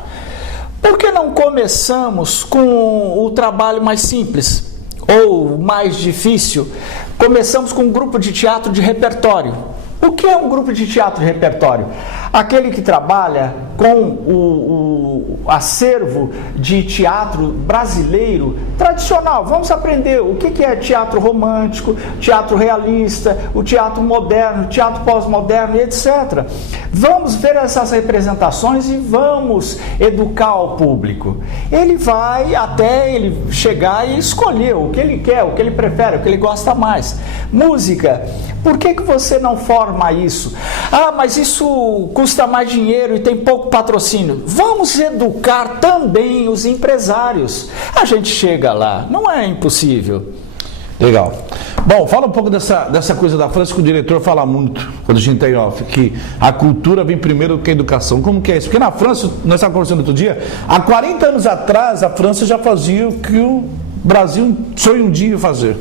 Por que não começamos com o trabalho mais simples ou mais difícil? Começamos com um grupo de teatro de repertório. O que é um grupo de teatro de repertório? Aquele que trabalha com o acervo de teatro brasileiro tradicional. Vamos aprender o que é teatro romântico, teatro realista, o teatro moderno, teatro pós-moderno, etc. Vamos ver essas representações e vamos educar o público. Ele vai até ele chegar e escolher o que ele quer, o que ele prefere, o que ele gosta mais. Música. Por que você não forma isso? Ah, mas isso custa mais dinheiro e tem pouco patrocínio. Vamos educar também os empresários. A gente chega lá, não é impossível. Legal. Bom, fala um pouco dessa coisa da França, que o diretor fala muito, quando a gente está em off, que a cultura vem primeiro do que a educação. Como que é isso? Porque na França, nós estávamos conversando outro dia, há 40 anos atrás, a França já fazia o que o Brasil sonha um dia fazer.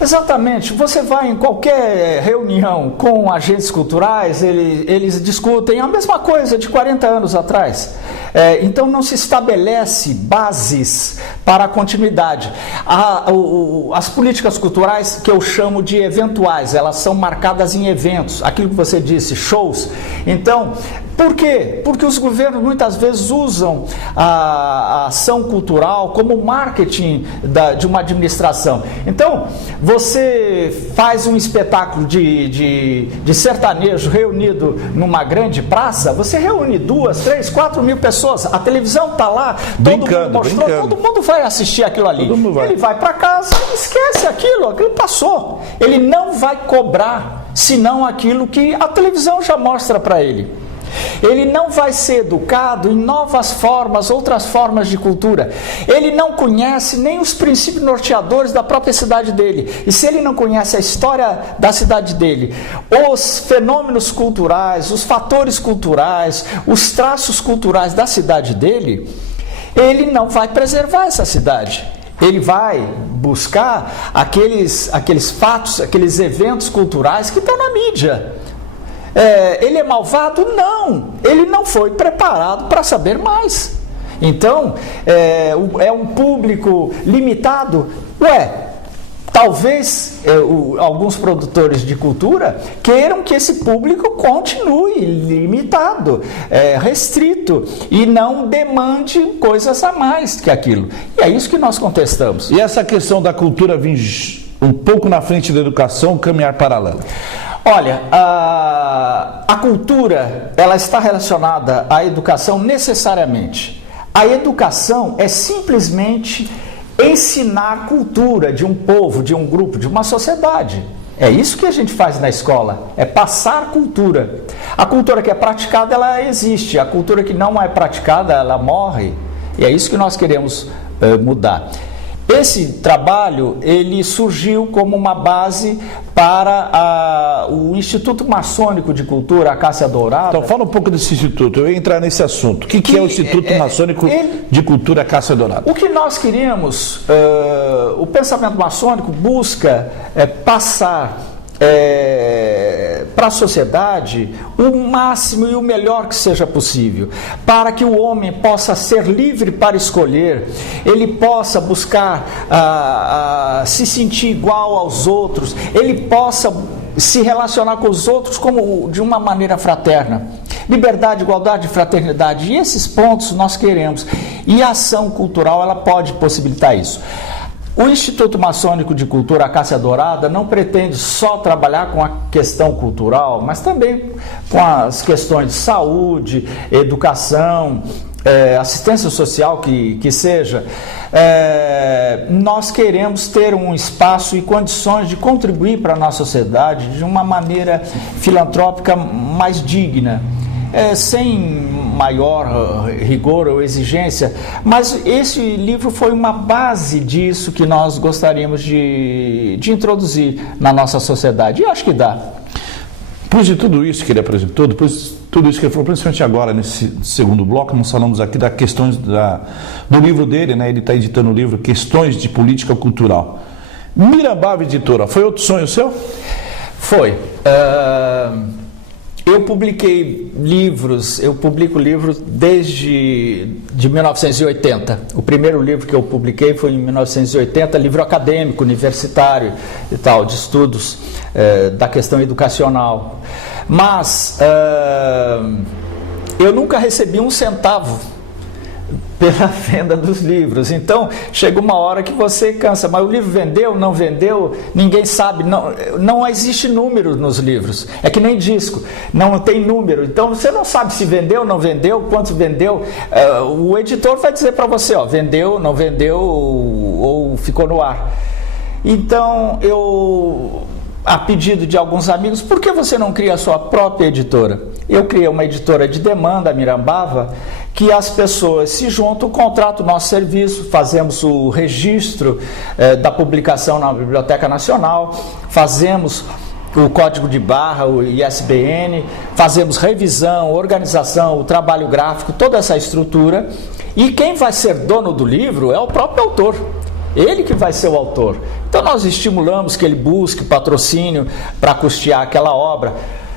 Exatamente, você vai em qualquer reunião com agentes culturais, eles discutem a mesma coisa de 40 anos atrás. Então não se estabelece bases para a continuidade. As políticas culturais, que eu chamo de eventuais, elas são marcadas em eventos, aquilo que você disse, shows. Então, por quê? Porque os governos muitas vezes usam a ação cultural como marketing de uma administração. Então, você faz um espetáculo de sertanejo reunido numa grande praça, você reúne 2, 3, 4 mil pessoas, a televisão está lá, todo mundo mostrou, todo mundo vai assistir aquilo ali. Ele vai para casa e esquece aquilo passou. Ele não vai cobrar, senão aquilo que a televisão já mostra para ele. Ele não vai ser educado em novas formas, outras formas de cultura. Ele não conhece nem os princípios norteadores da própria cidade dele. E se ele não conhece a história da cidade dele, os fenômenos culturais, os fatores culturais, os traços culturais da cidade dele, ele não vai preservar essa cidade. Ele vai buscar aqueles fatos, aqueles eventos culturais que estão na mídia. Ele é malvado? Não, ele não foi preparado para saber mais. Então, é um público limitado? Talvez alguns produtores de cultura queiram que esse público continue limitado, restrito, e não demande coisas a mais que aquilo. E é isso que nós contestamos. E essa questão da cultura vir um pouco na frente da educação, caminhar paralelo? Olha, a cultura, ela está relacionada à educação necessariamente. A educação é simplesmente ensinar cultura de um povo, de um grupo, de uma sociedade. É isso que a gente faz na escola, é passar cultura. A cultura que é praticada, ela existe. A cultura que não é praticada, ela morre. E é isso que nós queremos mudar. Esse trabalho, ele surgiu como uma base para o Instituto Maçônico de Cultura, a Cássia Dourada. Então fala um pouco desse instituto, eu ia entrar nesse assunto. O que é o Instituto Maçônico de Cultura Cássia Dourada? O que nós queríamos, o pensamento maçônico busca passar para a sociedade o máximo e o melhor que seja possível, para que o homem possa ser livre para escolher, ele possa buscar se sentir igual aos outros, ele possa se relacionar com os outros como de uma maneira fraterna. Liberdade, igualdade e fraternidade, e esses pontos nós queremos, e a ação cultural ela pode possibilitar isso. O Instituto Maçônico de Cultura, a Cássia Dourada, não pretende só trabalhar com a questão cultural, mas também com as questões de saúde, educação, assistência social que seja. Nós queremos ter um espaço e condições de contribuir para a nossa sociedade de uma maneira filantrópica mais digna. Sem maior rigor ou exigência, mas esse livro foi uma base disso que nós gostaríamos de introduzir na nossa sociedade, e acho que dá. Depois de tudo isso que ele apresentou, depois de tudo isso que ele falou, principalmente agora nesse segundo bloco, nós falamos aqui das questões do livro dele, né? Ele está editando o livro Questões de Política Cultural. Mirambava Editora, foi outro sonho seu? Foi. Eu publiquei livros, eu publico livros desde 1980. O primeiro livro que eu publiquei foi em 1980, livro acadêmico, universitário e tal, de estudos da questão educacional. Mas eu nunca recebi um centavo pela venda dos livros. Então, chega uma hora que você cansa, mas o livro vendeu, não vendeu, ninguém sabe, não existe número nos livros. É que nem disco, não tem número. Então, você não sabe se vendeu, não vendeu, quanto vendeu. O editor vai dizer para você, ó, vendeu, não vendeu ou ficou no ar. Então, a pedido de alguns amigos, por que você não cria a sua própria editora? Eu criei uma editora de demanda, a Mirambava, que as pessoas se juntam, contratam o nosso serviço, fazemos o registro da publicação na Biblioteca Nacional, fazemos o código de barra, o ISBN, fazemos revisão, organização, o trabalho gráfico, toda essa estrutura, e quem vai ser dono do livro é o próprio autor. Ele que vai ser o autor. Então nós estimulamos que ele busque patrocínio para custear aquela obra.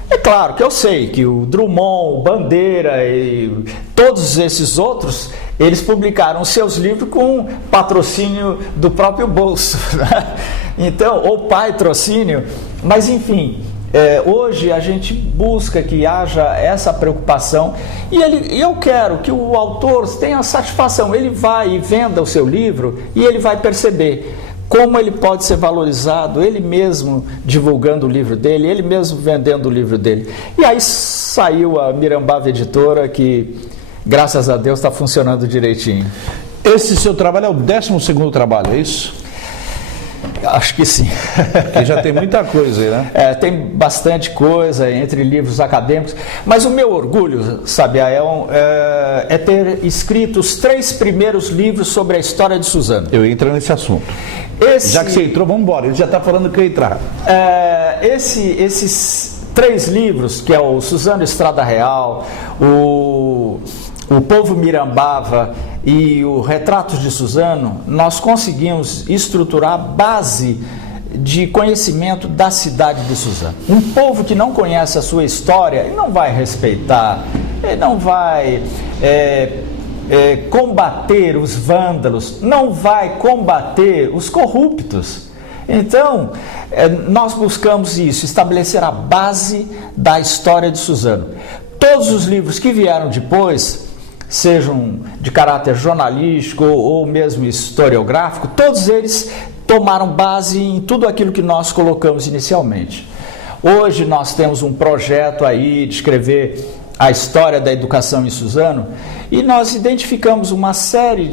É claro que eu sei que o Drummond, o Bandeira e todos esses outros, eles publicaram seus livros com patrocínio do próprio bolso, né? Então, ou patrocínio, mas enfim, hoje a gente busca que haja essa preocupação e eu quero que o autor tenha satisfação, ele vai e venda o seu livro e ele vai perceber como ele pode ser valorizado, ele mesmo divulgando o livro dele, ele mesmo vendendo o livro dele. E aí saiu a Mirambava Editora, que graças a Deus está funcionando direitinho. Esse seu trabalho é o 12º trabalho, é isso? Acho que sim. Porque já tem muita coisa aí, né? Tem bastante coisa entre livros acadêmicos, mas o meu orgulho, sabe, é ter escrito os 3 primeiros livros sobre a história de Suzano. Eu entro nesse assunto. Já que você entrou, vamos embora. Ele já está falando que eu ia entrar. Esses 3 livros, que é o Suzano Estrada Real, o Povo Mirambava e o Retratos de Suzano, nós conseguimos estruturar a base de conhecimento da cidade de Suzano. Um povo que não conhece a sua história, ele não vai respeitar, ele não vai combater os vândalos, não vai combater os corruptos. Então, nós buscamos isso, estabelecer a base da história de Suzano. Todos os livros que vieram depois, sejam de caráter jornalístico ou mesmo historiográfico, todos eles tomaram base em tudo aquilo que nós colocamos inicialmente. Hoje nós temos um projeto aí de escrever a história da educação em Suzano e nós identificamos uma série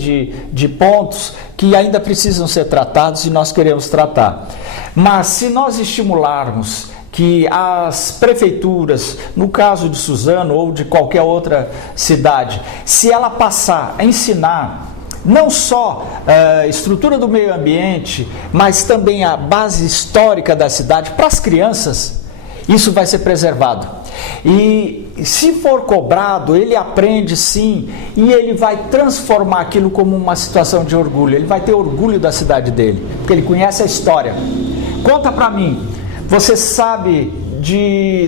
de pontos que ainda precisam ser tratados e nós queremos tratar. Mas se nós estimularmos que as prefeituras, no caso de Suzano ou de qualquer outra cidade, se ela passar a ensinar não só a estrutura do meio ambiente, mas também a base histórica da cidade para as crianças, isso vai ser preservado. E se for cobrado, ele aprende sim, e ele vai transformar aquilo como uma situação de orgulho. Ele vai ter orgulho da cidade dele, porque ele conhece a história. Conta para mim, você sabe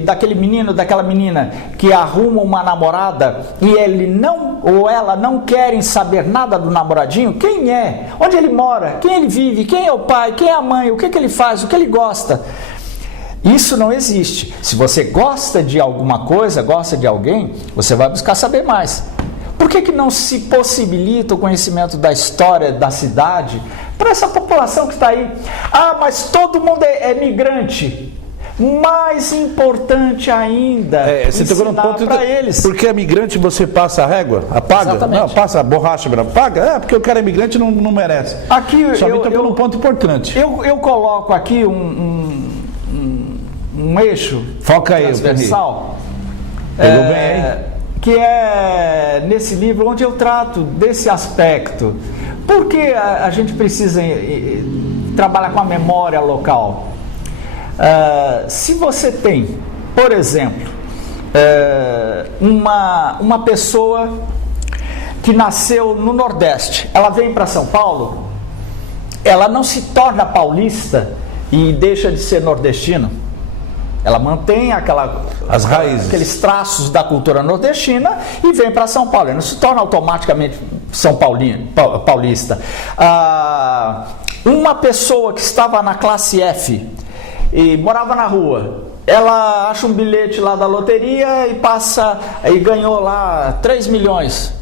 daquele menino, daquela menina que arruma uma namorada e ele não ou ela não querem saber nada do namoradinho? Quem é? Onde ele mora? Quem ele vive? Quem é o pai? Quem é a mãe? O que ele faz? O que ele gosta? Isso não existe. Se você gosta de alguma coisa, gosta de alguém, você vai buscar saber mais. Por que não se possibilita o conhecimento da história da cidade para essa população que está aí? Ah, mas todo mundo é migrante. Mais importante ainda, ensinar para eles. Porque é migrante você passa a régua? Apaga? Exatamente. Não, passa a borracha, paga? Porque o cara é migrante não merece. Aqui só me tocou num ponto importante. Eu coloco aqui um eixo. Foca aí, transversal. Pegou bem aí? Que é nesse livro onde eu trato desse aspecto. Por que a gente precisa trabalhar com a memória local? Se você tem, por exemplo, uma pessoa que nasceu no Nordeste, ela vem para São Paulo, ela não se torna paulista e deixa de ser nordestino. Ela mantém as raízes, aqueles traços da cultura nordestina e vem para São Paulo. Ele não se torna automaticamente paulista. Uma pessoa que estava na classe F e morava na rua, ela acha um bilhete lá da loteria e ganhou lá 3 milhões.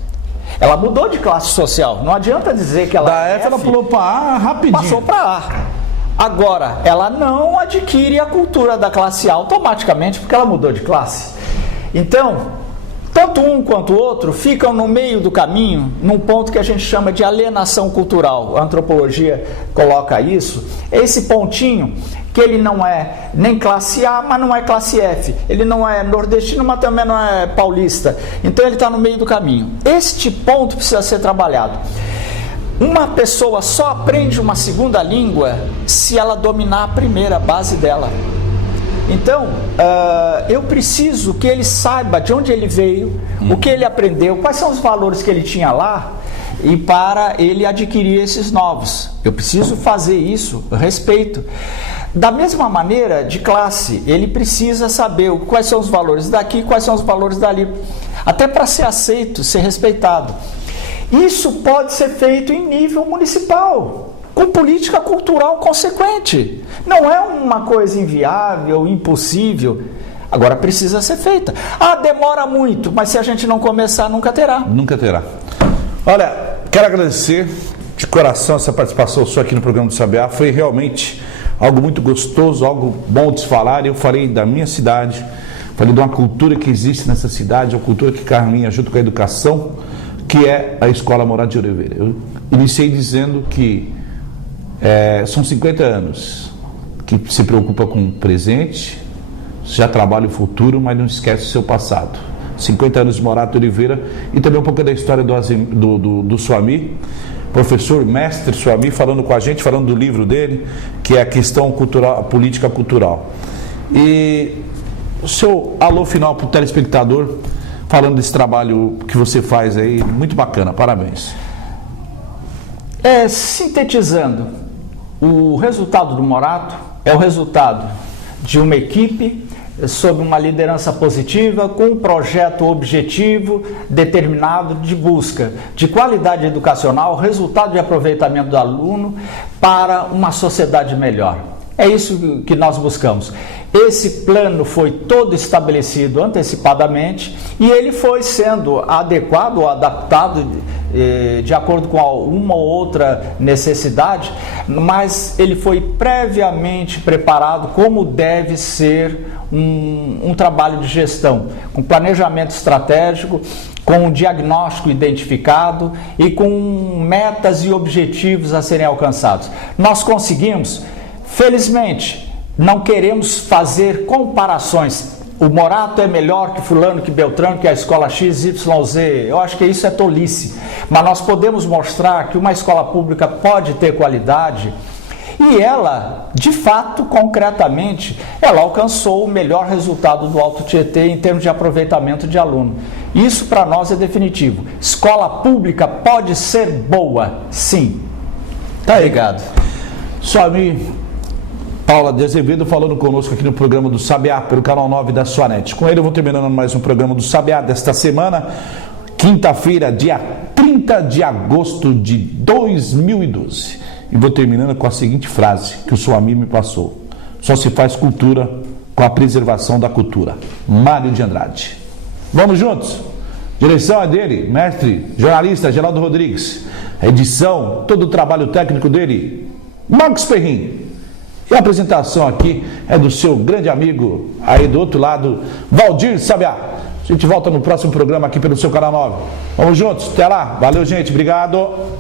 Ela mudou de classe social. Não adianta dizer que ela da F ela pulou para A rapidinho. Passou para A. Agora, ela não adquire a cultura da classe A automaticamente porque ela mudou de classe. Então, tanto um quanto o outro ficam no meio do caminho, num ponto que a gente chama de alienação cultural. A antropologia coloca isso. Esse pontinho que ele não é nem classe A, mas não é classe F. Ele não é nordestino, mas também não é paulista. Então ele está no meio do caminho. Este ponto precisa ser trabalhado. Uma pessoa só aprende uma segunda língua se ela dominar a primeira base dela. Então, eu preciso que ele saiba de onde ele veio, o que ele aprendeu, quais são os valores que ele tinha lá, e para ele adquirir esses novos. Eu preciso fazer isso, respeito. Da mesma maneira, de classe, ele precisa saber quais são os valores daqui, quais são os valores dali, até para ser aceito, ser respeitado. Isso pode ser feito em nível municipal, com política cultural consequente. Não é uma coisa inviável, impossível. Agora precisa ser feita. Demora muito, mas se a gente não começar, nunca terá. Nunca terá. Olha, quero agradecer de coração essa participação sua aqui no programa do Sabiá. Foi realmente algo muito gostoso, algo bom de se falar. Eu falei da minha cidade, falei de uma cultura que existe nessa cidade, uma cultura que caminha junto com a educação, que é a Escola Morato de Oliveira. Eu iniciei dizendo que são 50 anos que se preocupa com o presente, já trabalha o futuro, mas não esquece o seu passado. 50 anos de Morato de Oliveira e também um pouco da história do Suami, professor, mestre Suami, falando com a gente, falando do livro dele, que é a questão cultural, a política cultural. E o seu alô final para o telespectador, falando desse trabalho que você faz aí, muito bacana, parabéns. Sintetizando, o resultado do Morato é o resultado de uma equipe sob uma liderança positiva, com um projeto objetivo, determinado de busca de qualidade educacional, resultado de aproveitamento do aluno para uma sociedade melhor. É isso que nós buscamos. Esse plano foi todo estabelecido antecipadamente e ele foi sendo adequado ou adaptado de acordo com uma ou outra necessidade, mas ele foi previamente preparado como deve ser um trabalho de gestão, com planejamento estratégico, com um diagnóstico identificado e com metas e objetivos a serem alcançados. Nós conseguimos. Felizmente, não queremos fazer comparações. O Morato é melhor que fulano, que Beltrano, que a escola XYZ. Eu acho que isso é tolice. Mas nós podemos mostrar que uma escola pública pode ter qualidade e ela, de fato, concretamente, ela alcançou o melhor resultado do Alto Tietê em termos de aproveitamento de aluno. Isso para nós é definitivo. Escola pública pode ser boa, sim. Tá ligado. Suami Paula de Azevedo falando conosco aqui no programa do Sabiá, pelo canal 9 da Suanet. Com ele eu vou terminando mais um programa do Sabiá desta semana, quinta-feira, dia 30 de agosto de 2012. E vou terminando com a seguinte frase que o Suami me passou: só se faz cultura com a preservação da cultura. Mário de Andrade. Vamos juntos? Direção é dele, mestre, jornalista Geraldo Rodrigues. A edição, todo o trabalho técnico dele, Marcos Perrin. E a apresentação aqui é do seu grande amigo, aí do outro lado, Valdir Sabiá. A gente volta no próximo programa aqui pelo seu canal 9. Vamos juntos, até lá. Valeu, gente. Obrigado.